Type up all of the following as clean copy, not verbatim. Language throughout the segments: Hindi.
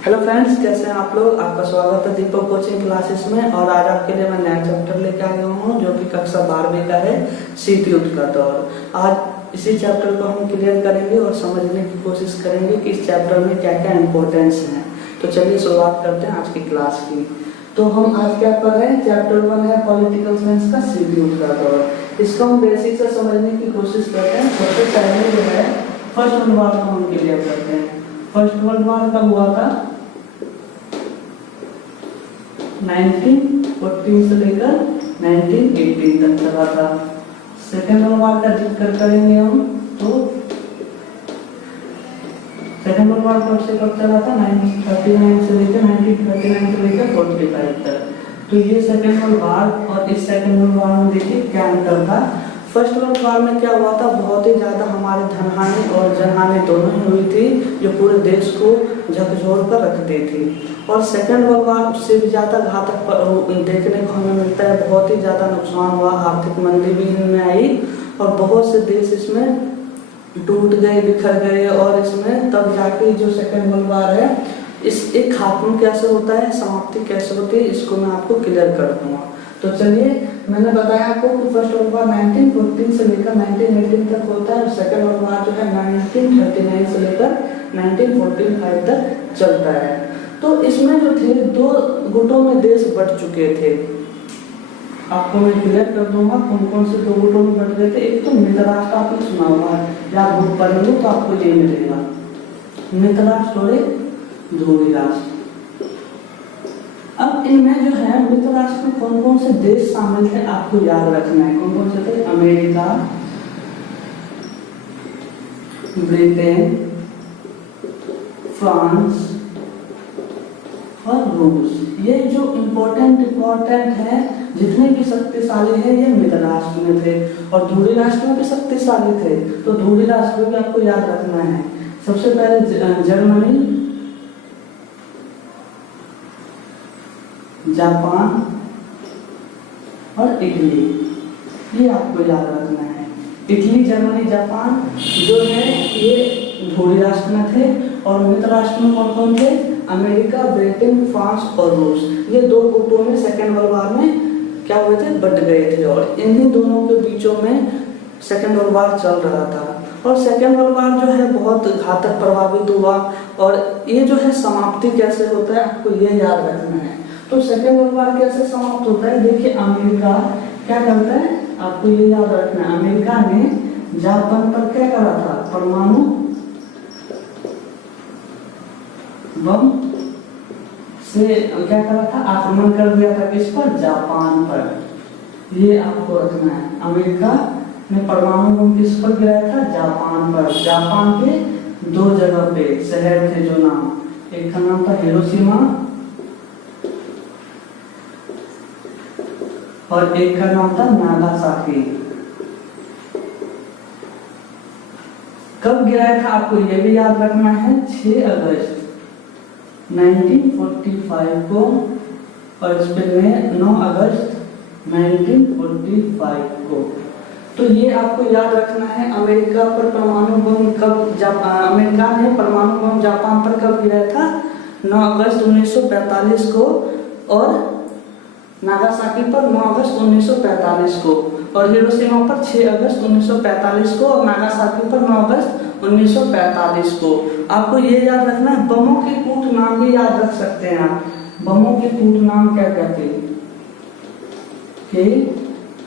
हेलो फ्रेंड्स, कैसे हैं आप लोग। आपका स्वागत है दीपक कोचिंग क्लासेस में। और आज आपके लिए मैं नया चैप्टर लेके आया हूँ जो कि कक्षा 12वीं का है, शीत युद्ध का दौर। आज इसी चैप्टर को हम क्लियर करेंगे और समझने की कोशिश करेंगे कि इस चैप्टर में क्या क्या इम्पोर्टेंस है। तो चलिए शुरुआत करते हैं आज की क्लास की। तो हम आज क्या कर रहे हैं, चैप्टर 1 है पॉलिटिकल साइंस का शीत युद्ध का दौर। इसको हम बेसिक से समझने की कोशिश करते हैं। सबसे पहले जो है फर्स्ट वर्ल्ड वॉर को हम क्लियर करते हैं। फर्स्ट वर्ल्ड वॉर कब हुआ था? 1914 से लेकर 1918 तक चला था। सेकेंड वर्ल्ड वॉर का जिक्र करेंगे हम तो सेकेंड वर्ल्ड वॉर कब से कब चला था? 1939 से लेकर 45 तक। तो ये सेकेंड वर्ल्ड वॉर और इस सेकेंड वर्ल्ड वॉर में देखिए क्या अंतर था। फर्स्ट वर्ल्ड वॉर में क्या हुआ था, बहुत ही ज्यादा हमारे धनहानि और जनहानि दोनों ही हुई थी जो पूरे देश को झकझोर कर रख दी थी। और सेकेंड वर्ल्ड वॉर उससे भी ज्यादा घातक देखने को हमें मिलता है। बहुत ही ज्यादा नुकसान हुआ, आर्थिक मंदी भी इनमें आई और बहुत से देश इसमें टूट गए, बिखर गए। और इसमें तब जाके जो सेकेंड वर्ल्ड वॉर है, इस एक खात्मा कैसे होता है, समाप्ति कैसे होती है, इसको मैं आपको क्लियर कर दूंगा। तो चलिए, मैंने बताया आपको कि फर्स्ट वर्ल्ड वॉर 1914 से लेकर 1918 तक होता है और सेकेंड वर्ल्ड वॉर जो है 1939 से लेकर 1945 तक चलता है। तो इसमें जो थे दो गुटों में देश बट चुके थे। आपको मैं क्लियर कर दूंगा कौन कौन से दो गुटों में बट गए थे। एक तो मित्र राष्ट्र, आपने सुना हुआ है या बुक पढ़ेंगे तो आपको ये मिलेगा, मित्र राष्ट्र और ध्रुवीय राष्ट्र। अब इनमें जो है मित्र राष्ट्र में कौन कौन से देश शामिल थे आपको याद रखना है। कौन कौन से थे? अमेरिका, ब्रिटेन, फ्रांस और रूस। ये जो इम्पोर्टेंट है, जितने भी शक्तिशाली है, ये मित्र राष्ट्र में थे। और ध्रुवीय राष्ट्र में भी शक्तिशाली थे। तो ध्रुवीय राष्ट्र में भी आपको याद रखना है। सबसे पहले जर्मनी, जापान और इटली, ये आपको याद रखना है। इटली, जर्मनी, जापान जो है ये ध्रुवीय राष्ट्र में थे। और मित्र राष्ट्र में कौन कौन थे? अमेरिका, ब्रिटेन, फ्रांस और रूस। ये दो गुटों में सेकेंड वर्ल्ड वॉर में क्या हुए थे, बट गए थे। और इन्हीं दोनों के बीचों में सेकेंड वर्ल्ड वॉर चल रहा था। और सेकेंड वर्ल्ड वॉर जो है बहुत घातक प्रभावित हुआ। और ये जो है समाप्ति कैसे होता है, आपको ये याद रखना है। तो सेकेंड वर्ल्ड वॉर कैसे समाप्त होता है? देखिए, अमेरिका क्या करता है, आपको ये याद रखना है। अमेरिका ने जापान पर क्या करा था? परमाणु बम से क्या करा था? आक्रमण कर दिया था। किस पर? जापान पर। ये आपको रखना है। अमेरिका ने परमाणु बम किस पर गिराया था? जापान पर। जापान के दो जगह पे शहर थे जो नाम, एक का नाम था हिरोशिमा और एक का नाम था नागासाकी। कब गिराया था आपको ये भी याद रखना है, 6 अगस्त 1945 को। और स्पेन में 9 अगस्त 1945 को। तो ये आपको याद रखना है। अमेरिका पर परमाणु बम कब अमेरिका ने परमाणु बम जापान पर कब गिराया था? 9 अगस्त 1945 को। और नागासाकी पर 9 अगस्त 1945 को। और हिरोशिमा पर 6 अगस्त 1945 को। और नागासाकी पर 9 अगस्त 1945 को। आपको ये याद रखना है। बमों के कूट नाम भी याद रख सकते हैं आप। बमों के कूट नाम क्या कहते हैं?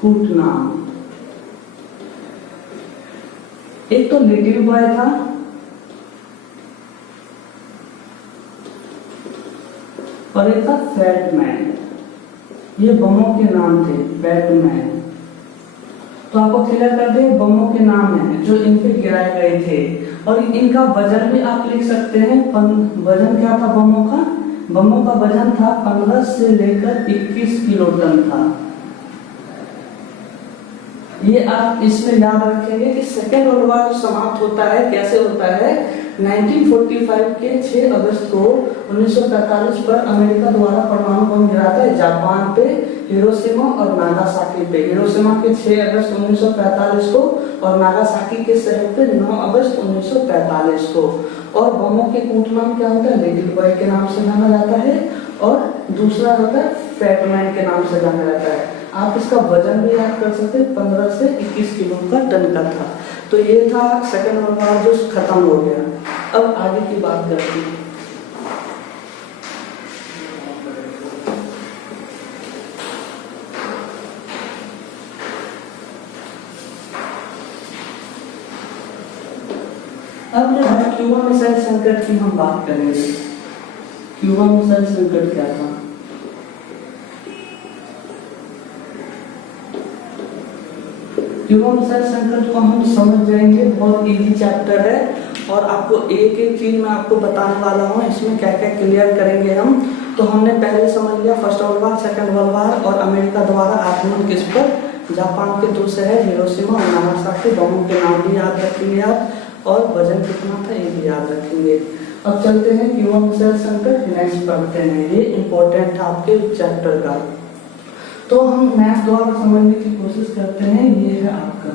कूट नाम। एक तो लिटिल बॉय था, और एक था फैट मैन। ये बमों के नाम थे, फैट मैन। तो आपको क्लियर कर दे, बमों के नाम हैं जो इन पे गिराए गए थे। और इनका वजन भी आप लिख सकते हैं। वजन क्या था बमों का? बमों का वजन था 15 से लेकर 21 किलो टन था। ये आप इसमें याद रखेंगे कि सेकेंड वर्ल्ड वॉर समाप्त होता है, कैसे होता है? 1945 के 6 अगस्त को 1945 पर अमेरिका द्वारा परमाणु बम गिराता है जापान पे। हिरोशिमा और नागासाकी पे। हिरोशिमा के 6 अगस्त 1945 को और नागासाकी के शहर पे 9 अगस्त 1945 को। और बमों के कूट नाम क्या होता है? लिटिल बॉय के नाम से जाना जाता है और दूसरा होता है फैटमैन के नाम से जाना जाता है। आप इसका वजन भी याद कर सकते हैं, 15 से 21 किलो का टन का था। तो ये था सेकेंड वर्ल्ड वॉर जो खत्म हो गया। अब आगे की बात करते हैं। अब जो है क्यूबा मिसाइल संकट की हम बात करेंगे। क्यूबा मिसाइल संकट क्या था? क्यूबा मिसाइल संकट को हम समझ जाएंगे, बहुत इजी चैप्टर है और आपको एक एक चीज मैं आपको बताने वाला हूँ, इसमें क्या क्या क्लियर करेंगे हम। तो हमने पहले समझ लिया first world war, second world war और अमेरिका द्वारा आक्रमण किस पर? जापान के 2 शहर हिरोशिमा और नागासाकी। बमों के नाम भी याद रखेंगे आप और वजन कितना था ये भी याद रखेंगे। अब चलते हैं क्यूबा मिसाइल संकट, नेक्स्ट पढ़ते हैं। ये इंपॉर्टेंट था आपके चैप्टर का। तो हम मैथ द्वारा समझने की कोशिश करते हैं। ये है आपका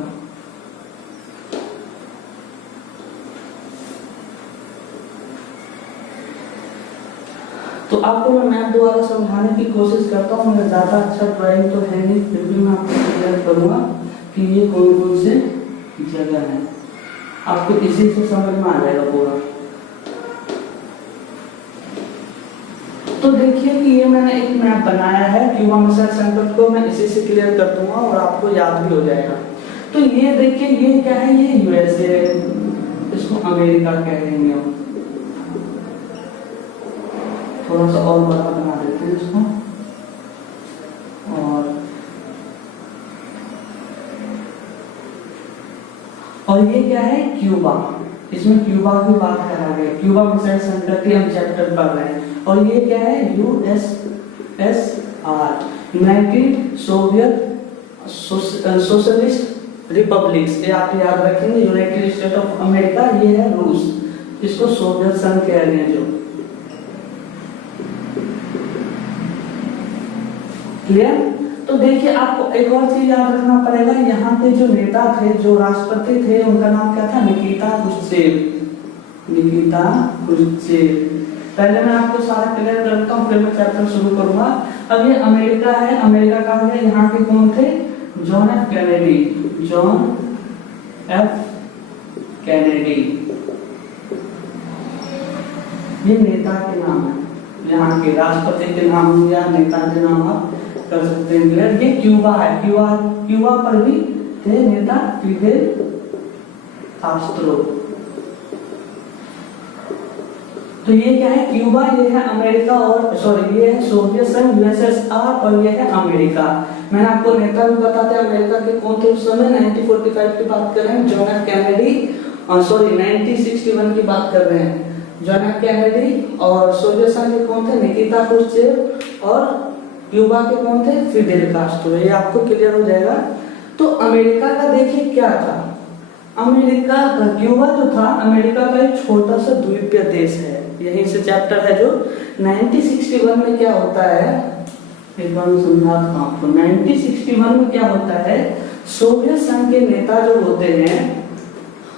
तो आपको मैं मैथ द्वारा समझाने की कोशिश करता हूँ। मेरा ज्यादा अच्छा ड्राइंग तो है नहीं, फिर भी मैं आपको क्लियर करूंगा कि ये कौन कौन से जगह है। आपको इसी से समझ में आ जाएगा पूरा। तो देखिए कि ये मैंने एक मैप बनाया है क्यूबा मिसाइल संकट को, मैं इसी से क्लियर कर दूंगा और आपको याद भी हो जाएगा। तो ये देखिए ये क्या है? ये यूएसए है, इसको अमेरिका कहेंगे हम। थोड़ा सा और बड़ा बना देते हैं इसको। और ये क्या है? क्यूबा। इसमें क्यूबा की बात करा गया, क्यूबा मिसाइल संकट की हम चैप्टर पढ़ रहे हैं। और ये क्या है? USSR, United Soviet socialist republics. ये आप याद रखेंगे। यूनाइटेड स्टेट ऑफ अमेरिका, ये है रूस, इसको सोवियत संघ कह रहे हैं जो। क्लियर? तो देखिए आपको एक और चीज याद रखना पड़ेगा। यहाँ के जो नेता थे, जो राष्ट्रपति थे, उनका नाम क्या था? निकिता क्रुश्चेव। निकिता क्रुश्चेव। पहले मैं आपको सारा क्लियर करता हूँ, फिर मैं चैप्टर शुरू करूंगा। अब ये अमेरिका है, अमेरिका का है। यहाँ के कौन थे? John F Kennedy. John F Kennedy ये नेता के नाम है। यहाँ के राष्ट्रपति के नाम या नेता के नाम आप कर सकते हैं क्लियर। ये क्यूबा है। क्यूबा पर भी थे नेता फिडेल कास्ट्रो। तो ये क्या है? क्यूबा, ये है अमेरिका और सॉरी ये है सोवियत संघ यूएसएसआर और ये है अमेरिका। मैंने आपको नेता भी बताते हैं अमेरिका के कौन थे उस समय। 1945 की बात कर रहे हैं, जॉन एफ कैनेडी। सॉरी 1961 की बात कर रहे हैं, जॉन एफ कैनेडी। और सोवियत संघ के कौन थे? निकिता क्रुश्चेव। और क्यूबा के कौन थे? फिडेल कास्ट्रो। ये आपको क्लियर हो जाएगा। तो अमेरिका का देखिए क्या था। अमेरिका का, क्यूबा जो था अमेरिका का एक छोटा सा द्वीपीय देश है। यहीं से चैप्टर है जो 1961 में क्या होता है, एक बार मैं समझाता हूं आपको। 1961 में क्या होता है, सोवियत संघ के नेता जो होते हैं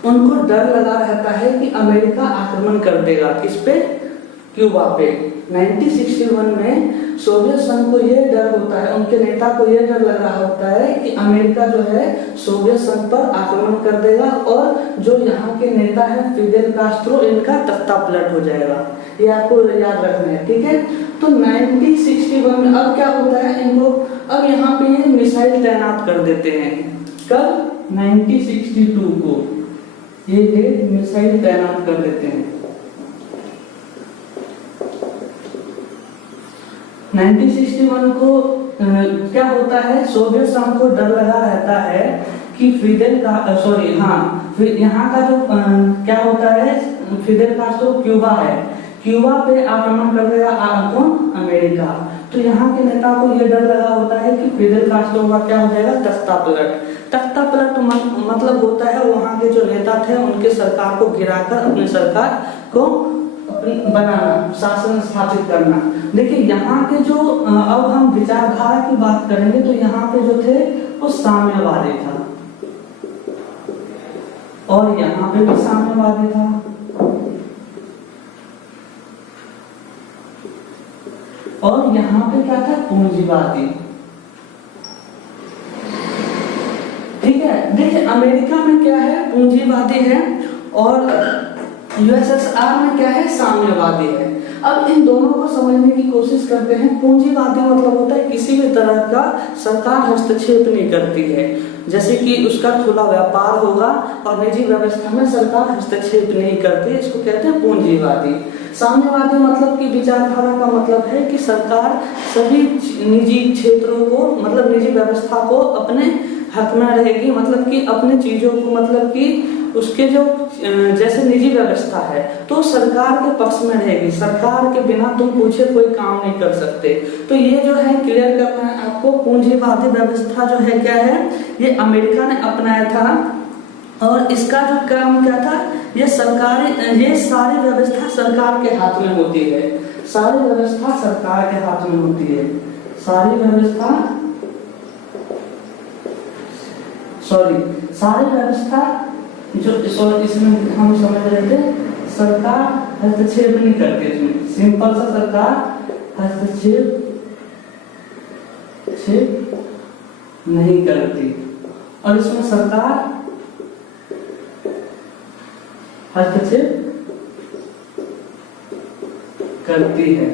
उनको डर लगा रहता है कि अमेरिका आक्रमण कर देगा किस पे? क्यूबा पे। 1961 में सोवियत संघ को यह डर होता है, उनके नेता को यह डर लग रहा होता है कि अमेरिका जो है सोवियत संघ पर आक्रमण कर देगा और जो यहाँ के नेता है फिडेल कास्ट्रो, इनका तख्ता पलट हो जाएगा। ये आपको याद रखना है, ठीक है। तो 1961 में अब क्या होता है, इनको अब यहाँ पे ये मिसाइल तैनात कर देते हैं। कब? 1962 को ये मिसाइल तैनात कर देते हैं। 1961 को क्या होता है, सोवियत संघ को डर लगा रहता है कि फिडेल का यहाँ का जो क्या होता है, फिडेल कास्ट्रो क्यूबा है, क्यूबा पे आक्रमण कर देगा कौन? अमेरिका। तो यहाँ के नेता को यह डर लगा होता है कि फिडेल कास्ट्रो का क्या हो जाएगा? तख्ता पलट। तख्ता पलट मतलब होता है वहाँ के जो नेता थे उनके सरकार को गिराकर अपनी सरकार को बनाना, शासन स्थापित करना। देखिए यहाँ के जो अब हम विचारधारा की बात करेंगे तो यहाँ पे जो थे वो साम्यवादी था, और यहाँ पे भी साम्यवादी था, और यहाँ पे क्या था, पूंजीवादी। ठीक है, देखिए अमेरिका में क्या है, पूंजीवादी है, और यूएसएसआर में क्या है, साम्यवादी है। अब इन दोनों को समझने की कोशिश करते हैं। पूंजीवादी मतलब होता है किसी भी तरह का सरकार हस्तक्षेप नहीं करती है, जैसे कि उसका खुला व्यापार होगा और निजी व्यवस्था में सरकार हस्तक्षेप नहीं करती, इसको कहते हैं पूंजीवादी। साम्यवादी मतलब की विचारधारा का मतलब है कि सरकार सभी निजी क्षेत्रों को, मतलब निजी व्यवस्था को अपने हक में रहेगी, मतलब कि अपने चीजों को, मतलब कि उसके जो जैसे निजी व्यवस्था है तो सरकार के पक्ष में रहेगी, सरकार के बिना तुम पूछे कोई काम नहीं कर सकते। तो ये जो है क्लियर करना है आपको, पूंजीवादी व्यवस्था जो है क्या है, ये अमेरिका ने अपनाया था, और इसका जो काम क्या था, ये सरकारी, ये सारी व्यवस्था सरकार के हाथ में होती है, सारी व्यवस्था सरकार के हाथ में होती है, सारी व्यवस्था, सारी व्यवस्था जो इसमें हम समझ रहे थे, सरकार हस्तक्षेप नहीं करती, इसमें सिंपल सा सरकार हस्तक्षेप नहीं करती, और इसमें सरकार हस्तक्षेप करती है।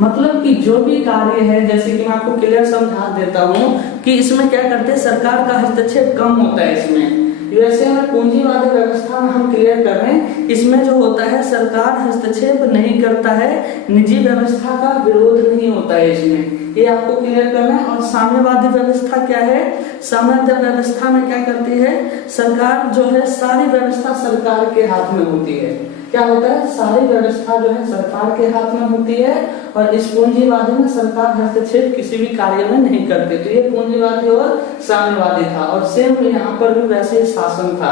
मतलब कि जो भी कार्य है, जैसे कि मैं आपको क्लियर समझा देता हूं कि इसमें क्या करते हैं, सरकार का हस्तक्षेप कम होता है इसमें। यूएसए में पूंजीवादी व्यवस्था में हम क्लियर कर रहे हैं, इसमें जो होता है सरकार हस्तक्षेप नहीं करता है, निजी व्यवस्था का विरोध नहीं होता है इसमें, ये आपको क्लियर करना है। और साम्यवादी व्यवस्था क्या है, साम्यवादी व्यवस्था में क्या करती है, सरकार जो है, सारी व्यवस्था सरकार के हाथ में होती है। क्या होता है, सारी व्यवस्था जो है सरकार के हाथ में होती है, और इस पूंजीवादी में सरकार हस्तक्षेप किसी भी कार्य में नहीं करती। तो ये पूंजीवादी और साम्यवादी था, और सेम यहाँ पर भी वैसे ही शासन था।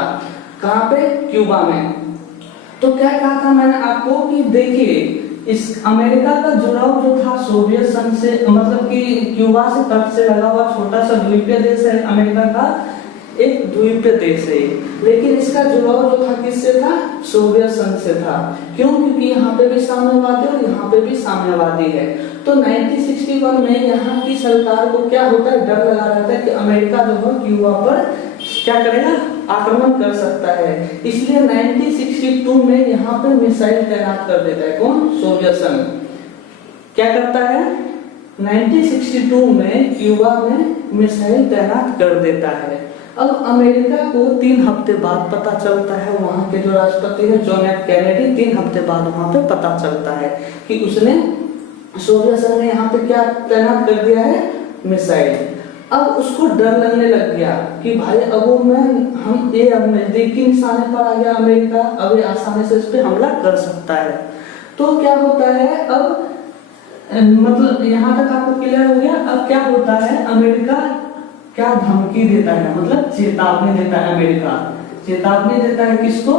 कहाँ पे, क्यूबा में। तो क्या कहा था मैंने आपको कि देखिए इस अमेरिका का जुड़ाव जो था सोवियत संघ से, मतलब कि क्यूबा से तट से लगा हुआ छोटा सा द्वीपीय देश है अमेरिका का, एक द्वीपीय देश है, लेकिन इसका जुड़ाव जो था किससे था, सोवियत संघ से था। क्यों, क्योंकि यहाँ पे भी साम्यवादी और यहाँ पे भी साम्यवादी है। तो 1961 में यहाँ की सरकार को क्या होता है, डर लगा रहता है कि अमेरिका जो है क्यूबा पर क्या करेगा, आक्रमण कर सकता है, इसलिए 1962 में यहाँ पे मिसाइल तैनात कर देता है। कौन, सोवियत संघ क्या करता है, 1962 में क्यूबा में मिसाइल तैनात कर देता है। अब अमेरिका को 3 हफ्ते बाद पता चलता है, वहां के जो राष्ट्रपति है जॉन एफ कैनेडी, 3 हफ्ते बाद वहां पे पता चलता है कि उसने, सोवियत संघ ने यहाँ पे क्या तैनात कर दिया है, मिसाइल। अब उसको डर लगने लग गया कि भाई अब वो हम ये नजदीकी निशाने पर आ गया अमेरिका, अब ये आसानी से इस पे हमला कर सकता है। तो क्या होता है, अब मतलब यहाँ तक आपको क्लियर हो गया। अब क्या होता है, अमेरिका क्या धमकी देता है, मतलब चेतावनी देता है, अमेरिका चेतावनी देता है किसको,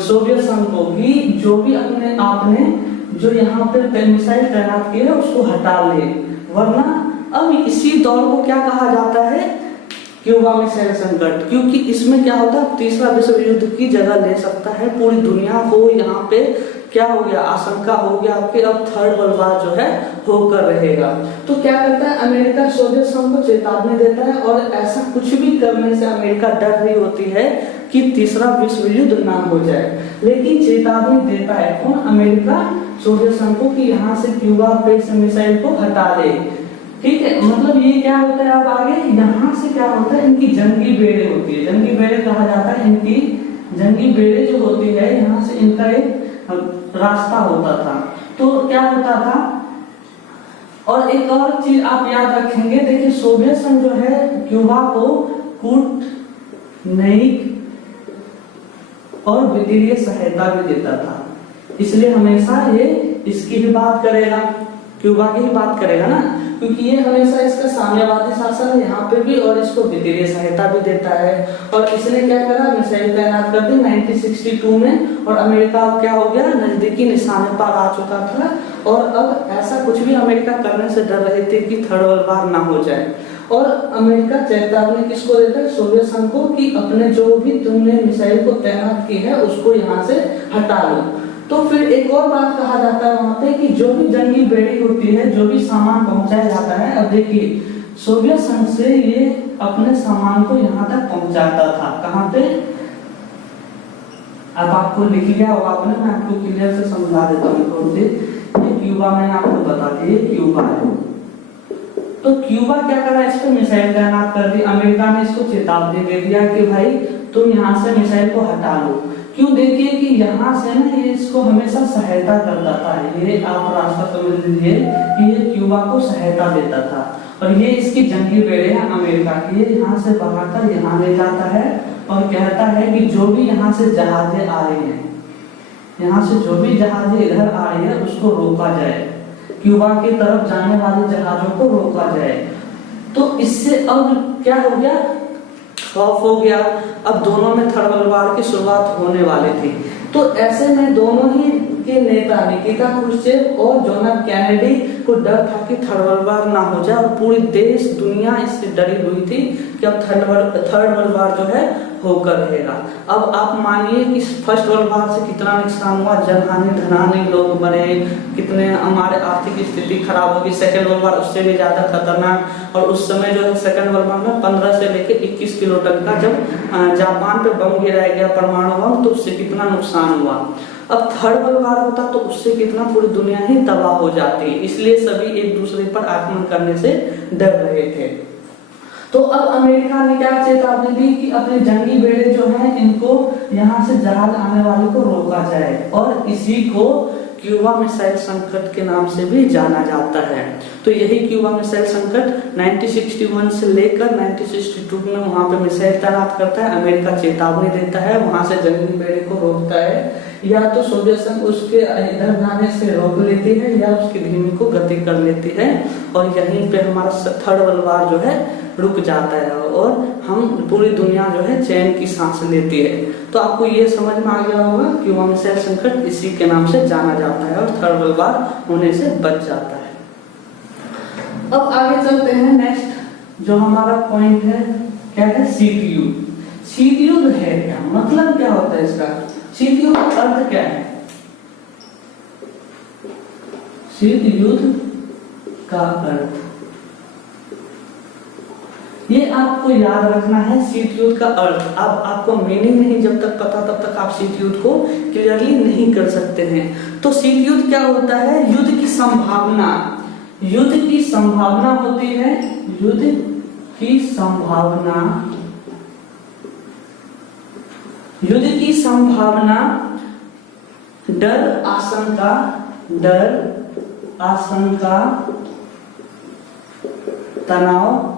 सोवियत संघ को, कि जो भी अपने आपने जो यहाँ पे मिसाइल तैनात किए उसको हटा ले, वरना। अब इसी दौर को क्या कहा जाता है, क्यूबा मिसाइल संकट, क्योंकि इसमें क्या होता है, तीसरा विश्व युद्ध की जगह ले सकता है, पूरी दुनिया को यहाँ पे क्या हो गया, आशंका हो गया कि अब थर्ड वर्ल्ड वार जो है होकर रहेगा। तो क्या करता है अमेरिका, सोवियत संघ को चेतावनी देता है, और ऐसा कुछ भी करने से अमेरिका डर रही होती है कि तीसरा विश्व युद्ध ना हो जाए, लेकिन चेतावनी देता है कौन, अमेरिका सोवियत संघ को, कि यहाँ से क्यूबा पे से मिसाइल को हटा ले। ठीक है, मतलब ये क्या होता है, अब आगे यहाँ से क्या होता है, इनकी जंगी बेड़े होती है, जंगी बेड़े कहा जाता है, इनकी जंगी बेड़े जो होती है, यहाँ से इनका एक रास्ता होता था। तो क्या होता था, और एक और चीज आप याद रखेंगे, देखिए सोवियत संघ जो है क्यूबा को कूटनैतिक और वित्तीय सहायता भी देता था, इसलिए हमेशा ये इसकी भी बात करेगा, क्यूबा की ही बात करेगा ना। क्योंकि ये हमेशा इसका साम्यवादी शासन है यहाँ पे भी, और इसको वित्तीय सहायता भी देता है। और इसने क्या करा, मिसाइल तैनात कर दी 1962 में, और अमेरिका क्या हो गया, नजदीकी निशाने पर आ चुका था। और अब ऐसा कुछ भी अमेरिका करने से डर रहे थे कि थर्ड वर्ल्ड वार ना हो जाए। और अमेरिका चेतावनी किसको देता है, सोवियत संघ को, कि अपने जो भी तुमने मिसाइल को तैनात की है उसको यहाँ से हटा लो। तो फिर एक और बात कहा जाता है वहां पे कि जो भी जंगी बेड़ी होती है, जो भी सामान पहुंचाया जाता है, अब देखिए सोवियत संघ से ये अपने सामान को यहाँ तक पहुंचाता था, कहाँ पे, अब आपको लिख लिया होगा आपने, मैं आपको क्लियर से समझा देता हूँ कौन से। ये क्यूबा मैंने आपको बता दिया, क्यूबा है। तो क्यूबा क्या करा, इस पे मिसाइल तैनात कर दी। अमेरिका ने इसको चेतावनी दे दिया कि भाई तुम यहाँ से मिसाइल को हटा लो। क्यों, देखिए कि यहाँ से ना ये इसको हमेशा सहायता करता था। ये आप रास्ता समझ लीजिए कि ये क्यूबा को सहायता देता था, और ये इसकी जंगी बेड़े हैं अमेरिका की। ये यहाँ से बढ़ाकर यहाँ ले जाता है और कहता है कि जो भी यहाँ से जहाजें आ रही हैं, यहाँ से जो भी जहाजें इधर आ रही है उसको रोका जाए, क्यूबा की तरफ जाने वाले जहाजों को रोका जाए। तो इससे अब क्या हो गया, खौफ हो गया। अब दोनों में थर्ड वर्ल्ड वार की शुरुआत होने वाली थी। तो ऐसे में दोनों ही के नेता निकिता क्रुश्चेव और जोनाह कैनेडी को डर था कि थर्ड वर्ल्ड वार ना हो जाए, और पूरी देश दुनिया इससे डरी हुई थी कि अब थर्ड वर्ल्ड वार जो है होकर रहेगा। अब आप मानिए कि फर्स्ट वर्ल्ड वार से कितना नुकसान हुआ, जनहानि धनहानि लोग मरे, कितने हमारे आर्थिक स्थिति खराब होगी। सेकेंड वर्ल्ड वार उससे भी ज्यादा खतरनाक, और उस समय जो है सेकेंड वर्ल्ड वार में 15 से लेकर 21 किलो टन का जब जापान पे बम गिराया गया, परमाणु बम, तो उससे कितना नुकसान हुआ। अब थर्ड वर्ल्ड वार होता तो उससे कितना पूरी दुनिया ही तबाह हो जाती, इसलिए सभी एक दूसरे पर आक्रमण करने से डर रहे थे। तो अब अमेरिका ने क्या चेतावनी दी कि अपने जंगी बेड़े जो हैं इनको यहाँ से जहाज आने वाले को रोका जाए, और इसी को क्यूबा मिसाइल संकट के नाम से भी जाना जाता है। तो यही क्यूबा मिसाइल संकट 1961 से लेकर 1962 में वहां पे मिसाइल तैनात करता है, अमेरिका चेतावनी देता है, वहां से जंगी बेड़े को रोकता है, या तो सोवियत संघ उसके इधर जाने से रोक लेती है या उसकी धीमी को गति कर लेती है, और यहीं पे हमारा थर्ड वर्ल्ड वार जो है रुक जाता है, और हम पूरी दुनिया जो है चैन की सांस लेती है। तो आपको ये समझ में आ गया होगा क्यूबा मिसाइल संकट इसी के नाम से जाना जाता है, और थर्ड वर्ल्ड वार होने से बच जाता है। अब आगे चलते हैं, नेक्स्ट जो हमारा पॉइंट है क्या है, शीत युद्ध। शीत युद्ध है क्या, मतलब क्या होता है इसका, शीत युद्ध का अर्थ क्या है। शीत युद्ध का अर्थ ये आपको याद रखना है, शीत युद्ध का अर्थ। अब आपको मीनिंग नहीं जब तक पता तब तक आप शीत युद्ध को क्लियरली नहीं कर सकते हैं। तो शीत युद्ध क्या होता है, युद्ध की संभावना, युद्ध की संभावना होती है, युद्ध की संभावना, युद्ध की संभावना, डर आशंका, डर आशंका, तनाव,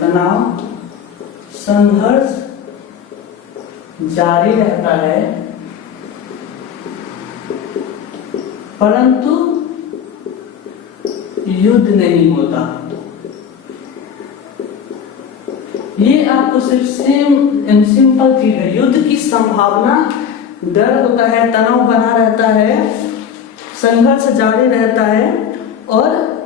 तनाव, संघर्ष जारी रहता है, परंतु युद्ध नहीं होता। ये आपको सिर्फ सिंपल चीज है, युद्ध की संभावना, डर होता है, तनाव बना रहता है, संघर्ष जारी रहता है, और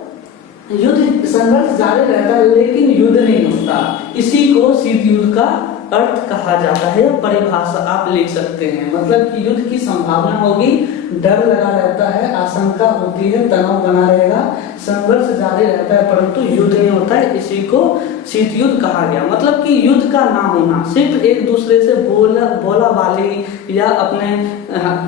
युद्ध संघर्ष जारी रहता है लेकिन युद्ध नहीं होता। इसी को शीत युद्ध का अर्थ कहा जाता है, परिभाषा आप लिख सकते हैं। मतलब कि युद्ध की संभावना होगी, डर लगा रहता है, आशंका होती है, तनाव बना रहेगा, संघर्ष जारी रहता है, परंतु युद्ध नहीं होता है, इसी को शीत युद्ध कहा गया। मतलब कि युद्ध का ना होना, सिर्फ एक दूसरे से बोला वाली या अपने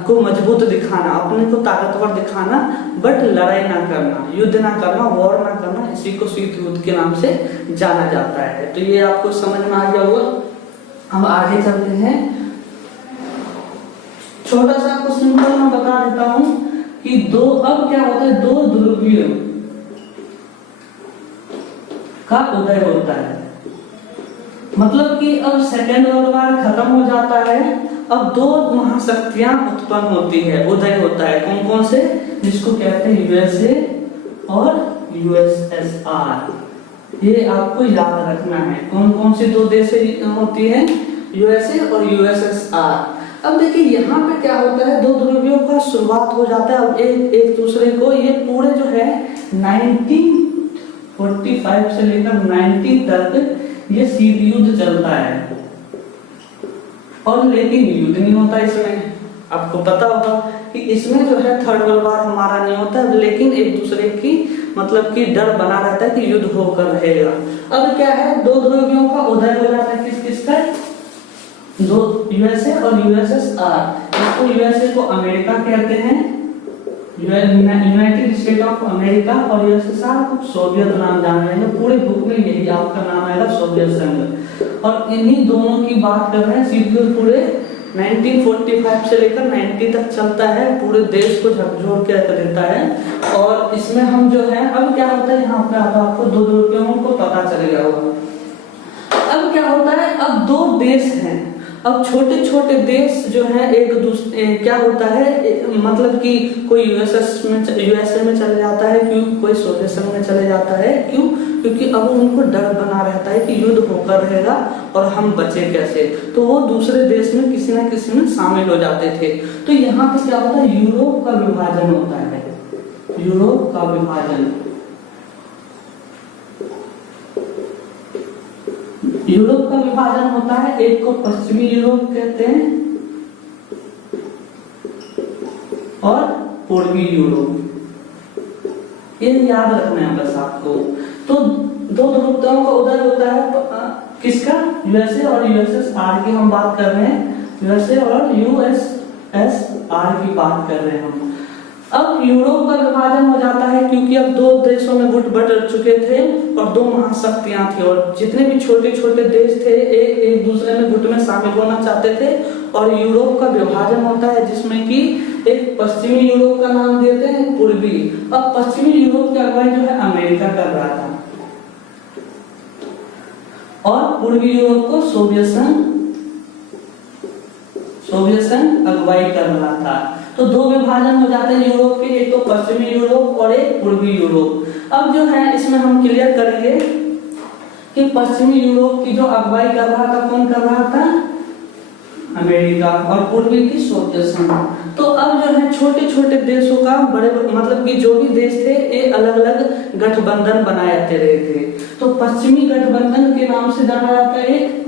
को मजबूत दिखाना, अपने को ताकतवर दिखाना, बट लड़ाई ना करना, युद्ध ना करना, वॉर ना करना, इसी को शीत युद्ध के नाम से जाना जाता है। तो ये आपको समझ में आ गया होगा। हम आगे चलते हैं, छोटा सा आपको सिंपल मैं बता देता हूं कि अब क्या होता है, दो ध्रुवीय का उदय होता है। मतलब कि अब सेकेंड वर्ल्ड वार खत्म हो जाता है अब दो महाशक्तियां उत्पन्न होती है, उदय होता है। कौन कौन से? जिसको कहते हैं यूएसए और यूएसएसआर। ये आपको याद रखना है। कौन कौन सी दो देश होती है? यूएसए और यूएसएसआर। अब देखिए यहाँ पे क्या होता है, दो ध्रुवियों का शुरुआत हो जाता है। अब एक दूसरे को ये पूरे जो है 1945 से लेकर 90 तक ये शीत युद्ध चलता है, और लेकिन युद्ध नहीं होता इसमें। आपको पता होगा कि इसमें जो है थर्ड वर्ल्ड वॉर हमारा नहीं होता, लेकिन एक दूसरे की मतलब कि डर बना रहता है कि युद्ध होकर रहेगा। अब क्या है, दो ध्रुवियों का उदय हो जाता है। किस किस का? दो, यूएसए और यूएसएसआर। इसको यूएसए को अमेरिका कहते हैं, यूनाइटेड स्टेट ऑफ अमेरिका, और यूएसएसआर को सोवियत नाम जाना जाएगा। पूरे बुक में यही आपका नाम आएगा, सोवियत संघ। और इन्हीं दोनों की बात कर रहे हैं। शीत युद्ध पूरे 1945 से लेकर 90 तक चलता है, पूरे देश को झकझोर के रख देता है। और इसमें हम जो है, अब क्या होता है यहाँ पे आपको दो ध्रुवियों को पता चल गया होगा। अब क्या होता है, अब दो देश हैं। अब छोटे छोटे देश जो है एक दूसरे क्या होता है, मतलब कि कोई यूएसए में चले जाता है, क्यों? कोई सोवियत संघ में चले जाता है, क्यों? क्योंकि अब उनको डर बना रहता है कि युद्ध होकर रहेगा और हम बचे कैसे। तो वो दूसरे देश में किसी न किसी में शामिल हो जाते थे। तो यहाँ पे क्या होता है, यूरोप का विभाजन होता है। यूरोप का विभाजन, यूरोप का विभाजन होता है। एक को पश्चिमी यूरोप कहते हैं और पूर्वी यूरोप। ये याद रखना है बस आपको। तो दो ध्रुवताओं का उदय होता है। किसका? यूएसए और यूएसएसआर की हम बात कर रहे हैं। यूएसए और यूएसएसआर की बात कर रहे हैं हम। अब यूरोप का विभाजन हो जाता है, क्योंकि अब दो देशों में गुट बट चुके थे और दो महाशक्तियां थी, और जितने भी छोटे छोटे देश थे एक दूसरे में गुट में शामिल होना चाहते थे। और यूरोप का विभाजन होता है, जिसमें कि एक पश्चिमी यूरोप का नाम देते हैं पूर्वी। अब पश्चिमी यूरोप की अगुवाई जो है अमेरिका कर रहा था, और पूर्वी यूरोप को सोवियत संघ अगुवाई कर रहा था। तो दो विभाजन हो जाते हैं यूरोप के, एक तो पश्चिमी यूरोप और एक पूर्वी यूरोप। अब जो है इसमें हम क्लियर करेंगे कि पश्चिमी यूरोप की जो अगुवाई कर रहा था, कौन कर रहा था? अमेरिका, और पूर्वी की सोवियत संघ। तो अब जो है छोटे छोटे देशों का बड़े मतलब कि जो भी देश थे ये अलग अलग गठबंधन बनाए जाते रहे थे। तो पश्चिमी गठबंधन के नाम से जाना जाता है एक,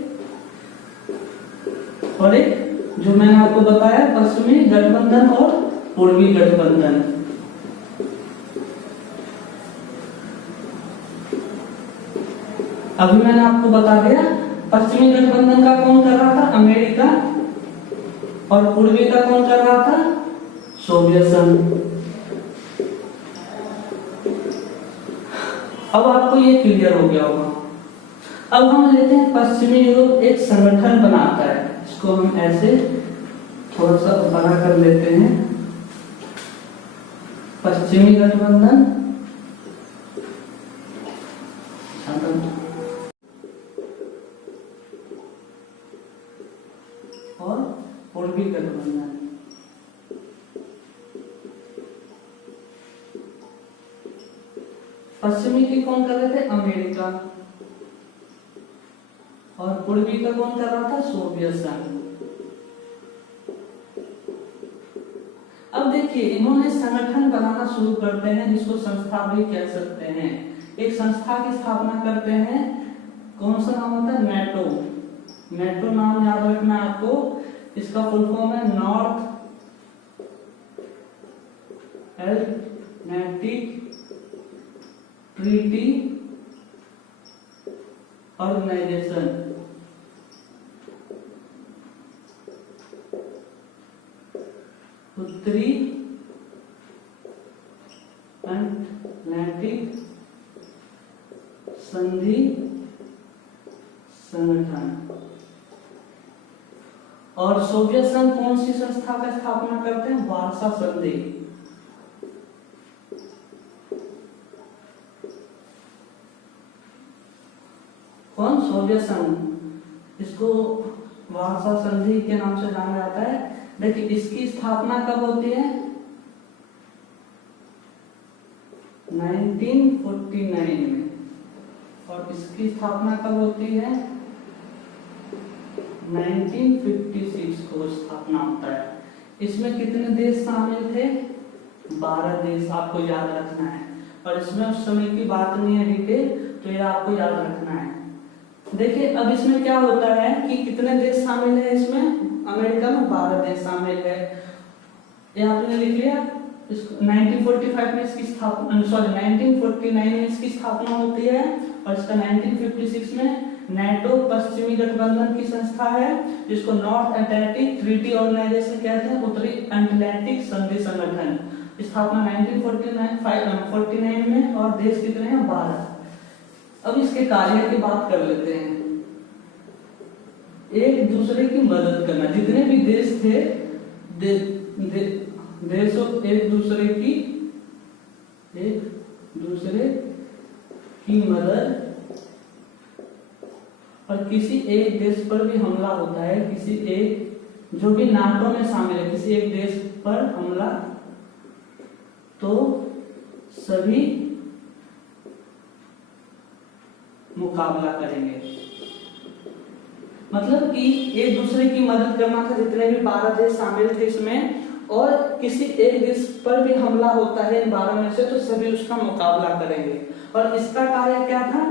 और एक जो मैंने आपको बताया पश्चिमी गठबंधन और पूर्वी गठबंधन। अभी मैंने आपको बता दिया पश्चिमी गठबंधन का कौन कर रहा था? अमेरिका, और पूर्वी का कौन कर रहा था? सोवियत संघ। अब आपको ये क्लियर हो गया होगा। अब हम लेते हैं पश्चिमी यूरोप एक संगठन बनाता है, इसको हम ऐसे थोड़ा सा बड़ा कर लेते हैं। पश्चिमी गठबंधन और पूर्वी गठबंधन। पश्चिमी की कौन कर रहे थे? अमेरिका, और पूर्वी का कौन कर रहा था? सोवियत संघ। अब देखिए इन्होंने संगठन बनाना शुरू करते हैं, जिसको संस्था भी कह सकते हैं। एक संस्था की स्थापना करते हैं, कौन सा नाम होता है? नेटो। नेटो नाम याद रखना है आपको। इसका फुल फॉर्म है नॉर्थ एटलांटिक ट्रीटी ऑर्गेनाइजेशन। उत्तरी अटलांटिक संधि संगठन। और सोवियत संघ कौन सी संस्था का स्थापना करते हैं? वार्सा संधि। कौन? सोवियत संघ। इसको वार्सा संधि के नाम से जाना जाता है। देखिए इसकी स्थापना कब होती है? 1949 में, और इसकी स्थापना कब होती है? 1956 को स्थापना होता है। इसमें कितने देश शामिल थे? 12 देश, आपको याद रखना है। और इसमें उस समय की बात नहीं है डिटेल, तो ये आपको याद रखना है। देखिए अब इसमें क्या होता है कि कितने देश शामिल है इसमें? अमेरिका में 12 देश शामिल है। ये आपने लिख लिया। 1945 में इसकी स्थापना, 1949 में इसकी स्थापना होती है, और इसका 1956 में नाटो पश्चिमी गठबंधन की संस्था है, जिसको नॉर्थ अटलांटिक ट्रीटी ऑर्गेनाइजेशन कहते हैं, उत्तरी अटलांटिक संधि संगठन। स्थापना 1949 में, और देश कितने हैं? 12। अब इसके कार्य की बात कर लेते हैं। एक दूसरे की मदद करना, जितने भी देश थे देशों एक दूसरे की मदद, और किसी एक देश पर भी हमला होता है, किसी एक जो भी नाटो में शामिल है, किसी एक देश पर हमला, तो सभी मुकाबला करेंगे। मतलब कि एक दूसरे की मदद करना था, जितने भी 12 देश शामिल थे इसमें, और किसी एक देश पर भी हमला होता है इन 12 में से, तो सभी उसका मुकाबला करेंगे। और इसका कार्य क्या था?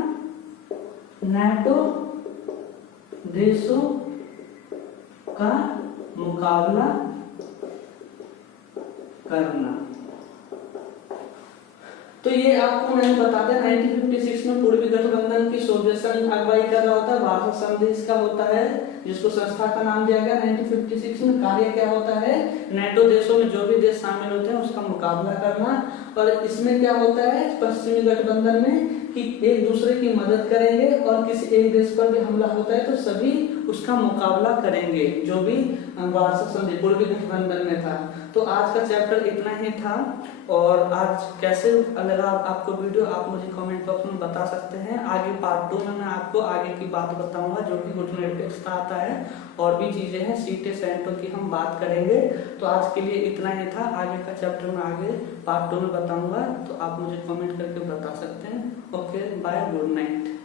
नाटो देशों का मुकाबला करना। तो ये आपको मैंने बता दिया। 1956 में पूर्वी गठबंधन की सोवियत संघ अगुवाई कर रहा होता है, वार्सा संधि इसका होता है, जिसको संस्था का नाम दिया गया। 1956 में कार्य क्या होता है? नाटो देशों में जो भी देश शामिल होते हैं उसका मुकाबला करना। और इसमें क्या होता है पश्चिमी गठबंधन में कि एक दूसरे की मदद करेंगे, और किसी एक देश पर भी हमला होता है तो सभी उसका मुकाबला करेंगे, जो भी वार्सा संधि पूर्वी गठबंधन में था। तो आज का चैप्टर इतना ही था। और आज कैसे लगा आपको वीडियो, आप मुझे कमेंट बॉक्स में बता सकते हैं। आगे पार्ट 2 में मैं आपको आगे की बात बताऊंगा, जो कि गुटनिरपेक्षता आता है, और भी चीजें हैं, सीटे सेंटो की हम बात करेंगे। तो आज के लिए इतना ही था। आगे का चैप्टर में आगे पार्ट 2 में बताऊंगा, तो आप मुझे कमेंट करके बता सकते हैं। Okay, bye, good night.